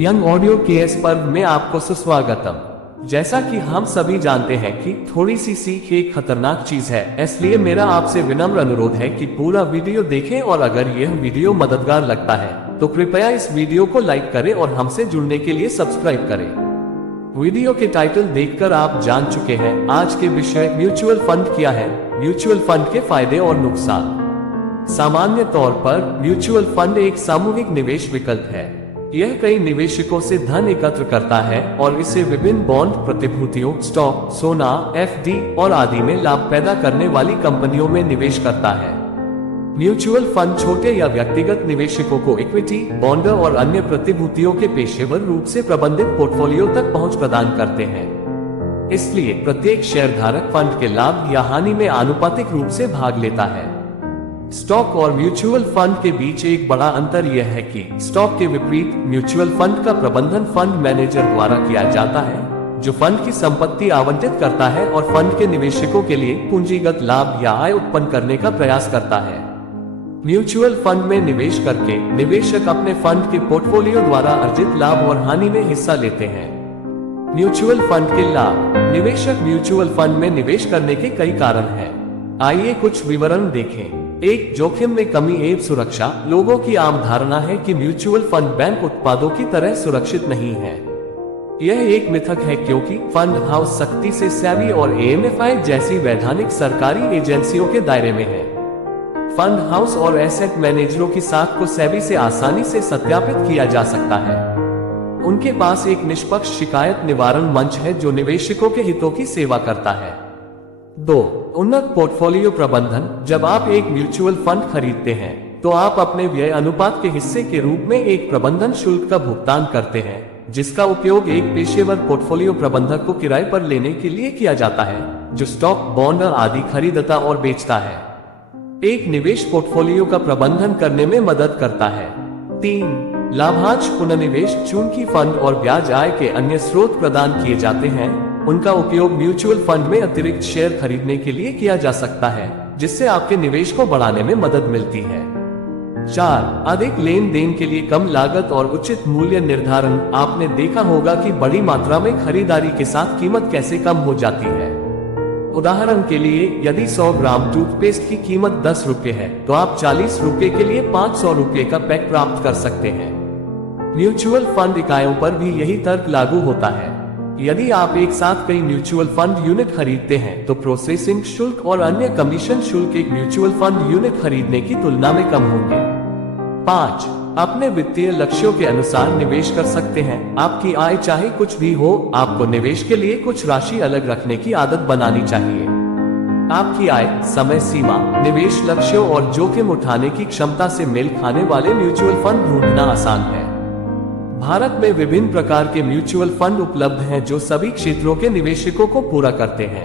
Young audio के इस पर्व में आपको सुस्वागतम। जैसा कि हम सभी जानते हैं कि थोड़ी सी सीख एक खतरनाक चीज है, इसलिए मेरा आपसे विनम्र अनुरोध है कि पूरा वीडियो देखें और अगर यह वीडियो मददगार लगता है तो कृपया इस वीडियो को लाइक करें और हमसे जुड़ने के लिए सब्सक्राइब करें। वीडियो के टाइटल देखकर आप जान चुके हैं आज के विषय म्यूचुअल फंड क्या है। म्यूचुअल फंड के फायदे और नुकसान। सामान्य तौर पर म्यूचुअल फंड एक सामूहिक निवेश विकल्प है। यह कई निवेशकों से धन एकत्र करता है और इसे विभिन्न बॉन्ड, प्रतिभूतियों, स्टॉक, सोना, एफडी और आदि में लाभ पैदा करने वाली कंपनियों में निवेश करता है। म्यूचुअल फंड छोटे या व्यक्तिगत निवेशकों को इक्विटी, बॉन्ड और अन्य प्रतिभूतियों के पेशेवर रूप से प्रबंधित पोर्टफोलियो तक पहुंच प्रदान करते हैं। इसलिए प्रत्येक शेयरधारक फंड के लाभ या हानि में आनुपातिक रूप से भाग लेता है। स्टॉक और म्यूचुअल फंड के बीच एक बड़ा अंतर यह है कि स्टॉक के विपरीत म्यूचुअल फंड का प्रबंधन फंड मैनेजर द्वारा किया जाता है, जो फंड की संपत्ति आवंटित करता है और फंड के निवेशकों के लिए पूंजीगत लाभ या आय उत्पन्न करने का प्रयास करता है। म्यूचुअल फंड में निवेश करके निवेशक अपने फंड के पोर्टफोलियो द्वारा अर्जित लाभ और हानि में हिस्सा लेते हैं। म्यूचुअल फंड के लाभ। निवेशक म्यूचुअल फंड में निवेश करने के कई कारण हैं। आइए कुछ विवरण देखें। एक, जोखिम में कमी एवं सुरक्षा। लोगों की आम धारणा है कि म्यूचुअल फंड बैंक उत्पादों की तरह सुरक्षित नहीं है। यह एक मिथक है क्योंकि फंड हाउस सख्ती से सेबी और एएमएफआई जैसी वैधानिक सरकारी एजेंसियों के दायरे में है। फंड हाउस और एसेट मैनेजरों की साख को सेबी से आसानी से सत्यापित किया जा सकता है। उनके पास एक निष्पक्ष शिकायत निवारण मंच है जो निवेशकों के हितों की सेवा करता है। 2, उन्नत पोर्टफोलियो प्रबंधन। जब आप एक म्यूचुअल फंड खरीदते हैं तो आप अपने व्यय अनुपात के हिस्से के रूप में एक प्रबंधन शुल्क का भुगतान करते हैं, जिसका उपयोग एक पेशेवर पोर्टफोलियो प्रबंधक को किराए पर लेने के लिए किया जाता है, जो स्टॉक, बॉन्ड आदि खरीदता और बेचता है। एक निवेश पोर्टफोलियो का प्रबंधन करने में मदद करता है। 3, लाभांश पुनर्निवेश। चूंकि फंड और ब्याज आय के अन्य स्रोत प्रदान किए जाते हैं, उनका उपयोग म्यूचुअल फंड में अतिरिक्त शेयर खरीदने के लिए किया जा सकता है, जिससे आपके निवेश को बढ़ाने में मदद मिलती है। 4, अधिक लेन देन के लिए कम लागत और उचित मूल्य निर्धारण। आपने देखा होगा कि बड़ी मात्रा में खरीदारी के साथ कीमत कैसे कम हो जाती है। उदाहरण के लिए, यदि 100 ग्राम टूथपेस्ट की कीमत 10 रुपए है, तो आप 40 रुपए के लिए 500 रुपए का पैक प्राप्त कर सकते हैं। म्यूचुअल फंड इकाइयों पर भी यही तर्क लागू होता है। यदि आप एक साथ कई म्यूचुअल फंड यूनिट खरीदते हैं तो प्रोसेसिंग शुल्क और अन्य कमीशन शुल्क एक म्यूचुअल फंड यूनिट खरीदने की तुलना में कम होंगे। 5, अपने वित्तीय लक्ष्यों के अनुसार निवेश कर सकते हैं। आपकी आय चाहे कुछ भी हो, आपको निवेश के लिए कुछ राशि अलग रखने की आदत बनानी चाहिए। आपकी आय, समय सीमा, निवेश लक्ष्यों और जोखिम उठाने की क्षमता से मेल खाने वाले म्यूचुअल फंड ढूंढना आसान है। भारत में विभिन्न प्रकार के म्यूचुअल फंड उपलब्ध हैं जो सभी क्षेत्रों के निवेशकों को पूरा करते हैं।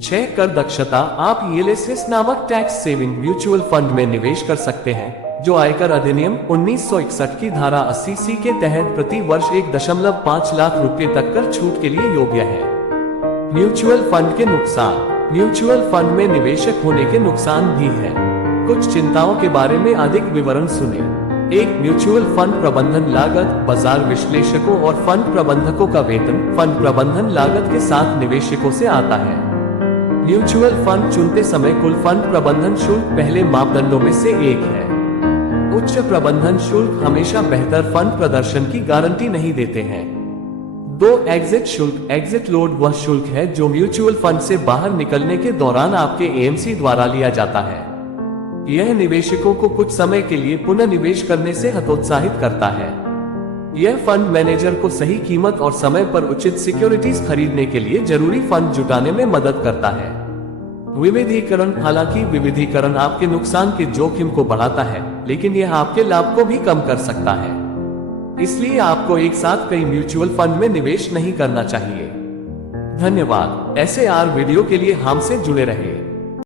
6, कर दक्षता। आप ईएलएसएस नामक टैक्स सेविंग म्यूचुअल फंड में निवेश कर सकते हैं, जो आयकर अधिनियम 1961 की धारा 80C के तहत प्रति वर्ष 1.5 लाख रुपए तक कर छूट के लिए योग्य है। म्यूचुअल फंड के नुकसान। म्यूचुअल फंड में निवेशक होने के नुकसान भी हैं। कुछ चिंताओं के बारे में अधिक विवरण सुने। 1, म्यूचुअल फंड प्रबंधन लागत। बाजार विश्लेषकों और फंड प्रबंधकों का वेतन फंड प्रबंधन लागत के साथ निवेशकों से आता है। म्यूचुअल फंड चुनते समय कुल फंड प्रबंधन शुल्क पहले मापदंडों में से एक है। उच्च प्रबंधन शुल्क हमेशा बेहतर फंड प्रदर्शन की गारंटी नहीं देते हैं। 2, एग्जिट शुल्क। एग्जिट लोड वह शुल्क है जो म्यूचुअल फंड से बाहर निकलने के दौरान आपके एएमसी द्वारा लिया जाता है। यह निवेशकों को कुछ समय के लिए पुनः निवेश करने से हतोत्साहित करता है। यह फंड मैनेजर को सही कीमत और समय पर उचित सिक्योरिटीज खरीदने के लिए जरूरी फंड जुटाने में मदद करता है। विविधीकरण। हालांकि विविधीकरण आपके नुकसान के जोखिम को बढ़ाता है, लेकिन यह आपके लाभ को भी कम कर सकता है। इसलिए आपको एक साथ कई म्यूचुअल फंड में निवेश नहीं करना चाहिए। धन्यवाद। ऐसे वीडियो के लिए हमसे जुड़े रहे।